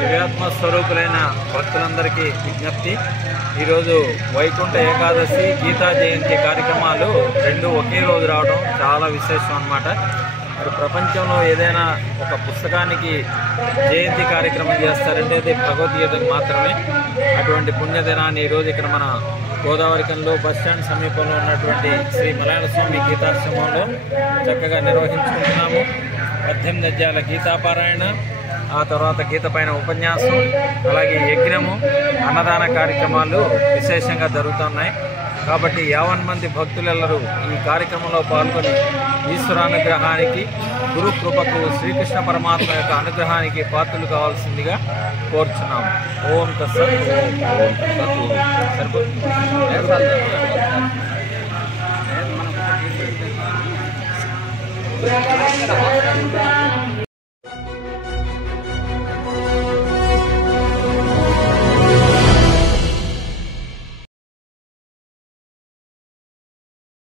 దివ్యాత్మ స్వరూపులైన భక్తులందరికీ విజ్ఞప్తి, ఈరోజు వైకుంఠ ఏకాదశి గీతా జయంతి కార్యక్రమాలు రెండు ఒకే రోజు రావడం చాలా విశేషం అన్నమాట. మరి ప్రపంచంలో ఏదైనా ఒక పుస్తకానికి జయంతి కార్యక్రమం చేస్తారంటే అది భగవద్గీతకు మాత్రమే. అటువంటి పుణ్యదినాన్ని ఈరోజు ఇక్కడ మన గోదావరికంలో బస్టాండ్ సమీపంలో ఉన్నటువంటి శ్రీ మలయాళ స్వామి గీతాశ్రమంలో చక్కగా నిర్వహించుకుంటున్నాము. 18 అధ్యాయాల గీతాపారాయణ, ఆ తర్వాత గీత పైన ఉపన్యాసం, అలాగే యజ్ఞము, అన్నదాన కార్యక్రమాలు విశేషంగా జరుగుతున్నాయి. కాబట్టి 50 మంది భక్తులెల్లరూ ఈ కార్యక్రమంలో పాల్గొని ఈశ్వరానుగ్రహానికి, గురు కృపకు, శ్రీకృష్ణ పరమాత్మ యొక్క అనుగ్రహానికి పాత్రలు కావాల్సిందిగా కోరుచున్నాము. ఓం తత్సత్. ఓం తత్సత్.